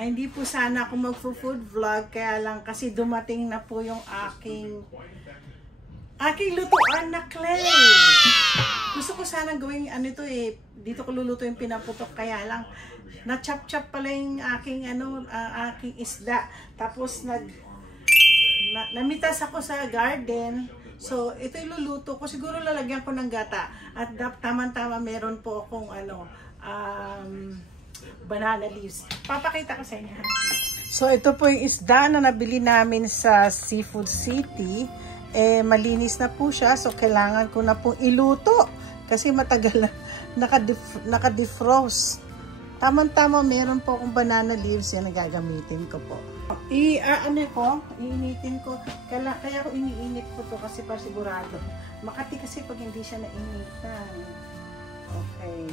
Ay, hindi po sana ako magfo-food vlog, kaya lang kasi dumating na po yung aking lutuan na clay. Gusto ko sana gawing ano ito eh, dito ko luluto yung pinaputok, kaya lang na-chop-chop pala yung aking aking isda. Tapos namitas ako sa garden. So ito iluluto ko, siguro lalagyan ko ng gata. At tama-tama meron po akong banana leaves. Papakita ko sa inyo. So ito po yung isda na nabili namin sa Seafood City. Eh malinis na po siya, so kailangan ko na po iluto kasi matagal na naka-defrost. Tama-tama meron po akong banana leaves, yan ang gagamitin ko po. Iinitin ko. Kaya ko iniinit ko to kasi para sigurado. Makati kasi pag hindi siya nainitan. Okay.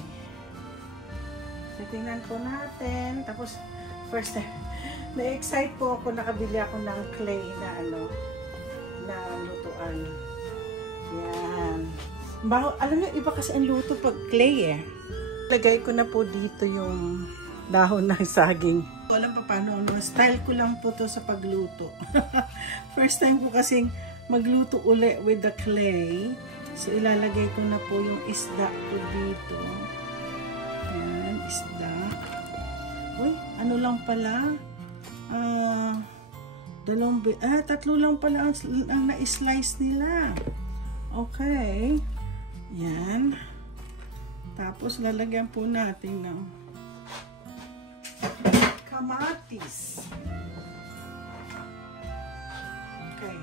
So, tingnan po natin. Tapos, first time, na-excite po ako, nakabili ako ng clay na na lutuan. Yan. Alam niyo, iba kasi ang luto pag clay eh. Lagay ko na po dito yung dahon ng saging. Alam pa paano, style ko lang po to sa pagluto. First time ko kasing magluto uli with the clay. So, ilalagay ko na po yung isda ko dito. Yan, isda. Uy, ano lang pala? Tatlo lang pala ang na-slice nila. Okay. Yan. Tapos, lalagyan po natin ng kamatis. Okay.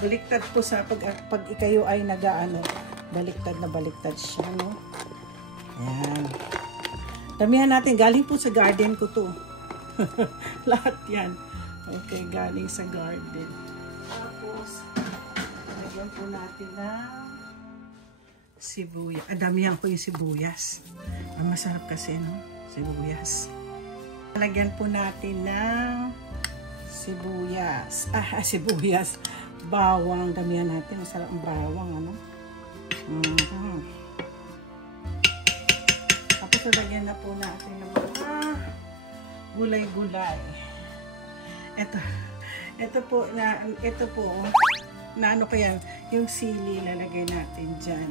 Baliktad po sa pag ikayo ay baliktad na baliktad siya, no? Ayan. Damihan natin. Galing po sa garden ko to. Lahat yan. Okay, galing sa garden. Tapos, lagyan po natin ng sibuyas. Damihan ko yung sibuyas. Ang masarap kasi, no? Sibuyas. Lagyan po natin ng sibuyas. Sibuyas. Bawang. Damihan natin. Masarap ang bawang, ano? Tapos lagyan na po natin ng mga gulay-gulay. Ito po, ano kaya, yung sili lalagay natin dyan.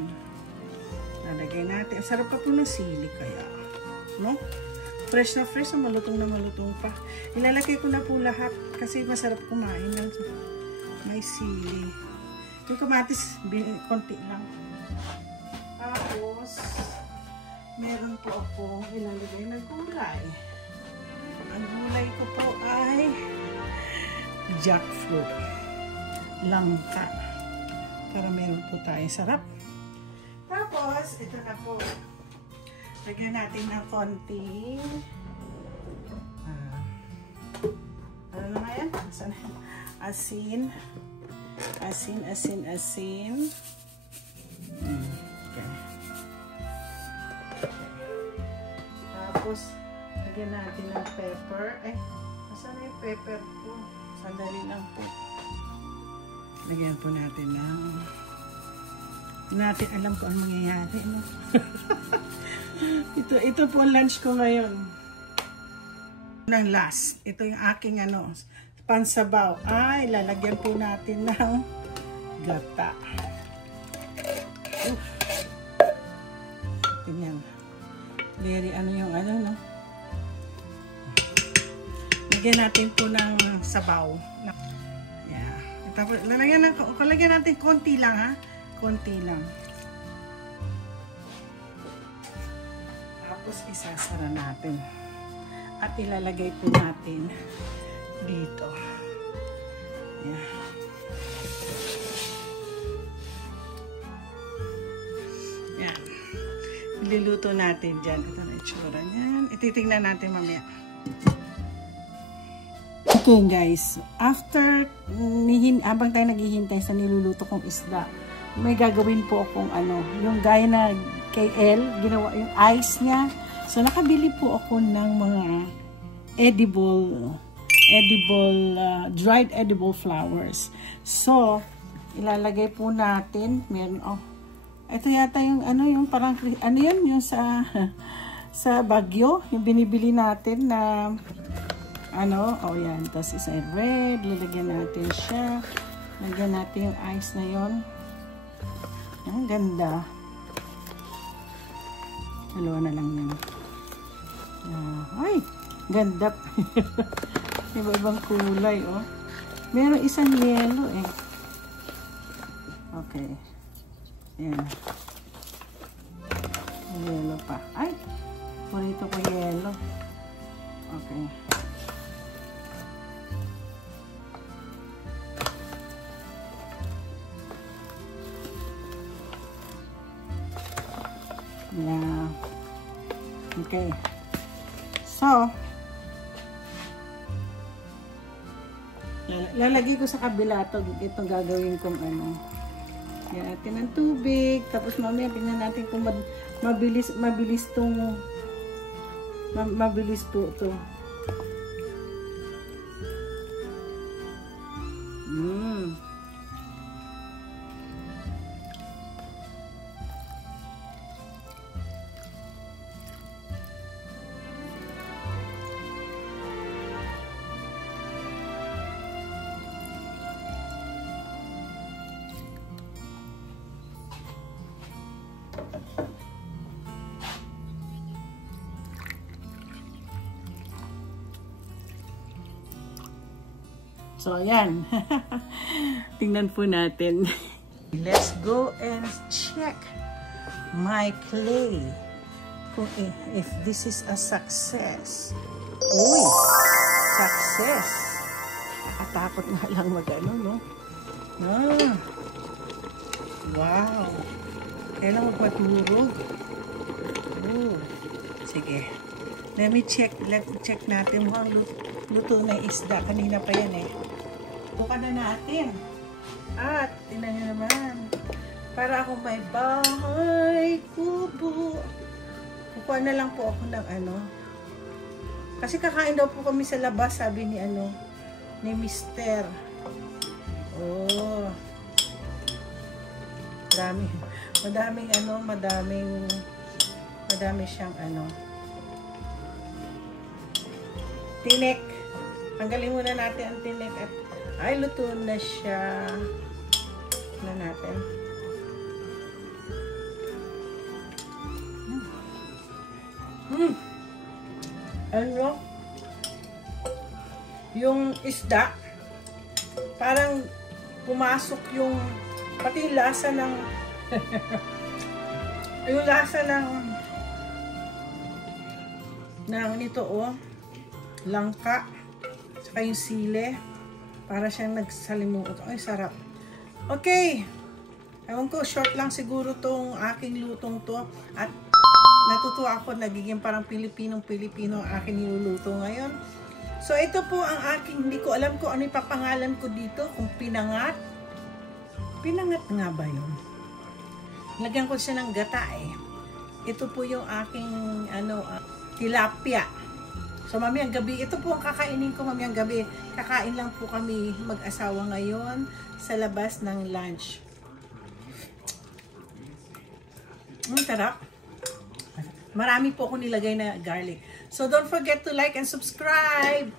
Lalagay natin. Sarap pa po ng sili kaya. No? Fresh na fresh, malutong na malutong pa. Ilalagay ko na po lahat kasi masarap kumain. May sili. Yung kamatis, konti lang. Tapos, meron po ako ilalagay na gulay. Ang gulay ko po ay jackfruit. Langka. Para meron po tayo sarap. Tapos, ito na po. Lagyan natin ng konting ano na nga yan? Asin. Asin. Okay. Tapos, lagyan natin ng pepper. Asan na yung pepper po? Sandali lang po. Lagyan po natin ng natin alam ko ang mangyayari, no? ito po ang lunch ko ngayon. Ng last, ito yung aking pansabaw. Lalagyan po natin ng gata. Tingnan. Very no? Lagyan natin po ng sabaw. Yeah. Tapos, lalagyan natin konti lang, ha? Konti lang. Tapos, isasara natin. At ilalagay po natin dito. Yeah. Yan. Niluluto natin dyan. Ito na itsura niyan. Ititingnan natin mamaya. Okay guys, after habang tayo naghihintay sa niluluto kong isda, may gagawin po akong yung gaya na kay El, ginawa yung ice niya. So nakabili po ako ng mga dried edible flowers. So ilalagay po natin, meron ito yata yung yung parang yung sa Baguio, yung binibili natin na ano, oh yan. Tapos isa red, lalagyan natin siya. Lagyan natin yung ice na yon. Ang ganda. Dalawa na lang yan. Ay, ganda. Iba-ibang kulay, oh. Meron isang yellow, eh. Okay. Ayan. Yellow pa. Ay, purito ko yellow. Okay. Yeah. Okay. So, lalagay ko sa kabila itong gagawin kong ano. Yan natin ng tubig. Tapos mamaya tingnan natin kung mabilis po ito. So, ayan. Tingnan po natin. Let's go and check my clay. Kung if this is a success. Uy! Success! Nakatakot nga lang mag-ano, no? Wow! Kailan magpaturog? Oh. Sige. Let me check. Let's check natin. Mukhang luto na isda. Kanina pa yan, eh. Buka na natin. At, tingnan nyo naman. Para akong may bahay kubo. Kukuha na lang po ako ng ano. Kasi kakain daw po kami sa labas, sabi ni ano, ni Mister. Oh. Madami siyang ano. Tinik. Tanggalin muna natin ang tinik at ay luto na siya. Na natin. Ano? Yung isda parang pumasok yung pati yung lasa ng yung lasa ng nito, oh, langka saka yung sile, para siyang nagsalimuot. Ay, sarap. Okay, ewan ko, short lang siguro tong aking lutong to at natutuwa ako, nagiging parang Pilipinong-Pilipino ang aking niluluto ngayon. So, ito po ang aking, hindi ko alam kung ano ipapangalan ko dito, kung pinangat. Pinangat nga ba yun? Lagyan ko siya ng gata, eh. Ito po yung aking, ano, tilapia. So, mamayang gabi, ito po ang kakainin ko mamayang gabi. Kakain lang po kami mag-asawa ngayon sa labas ng lunch. Sarap. Marami po ako nilagay na garlic. So, don't forget to like and subscribe.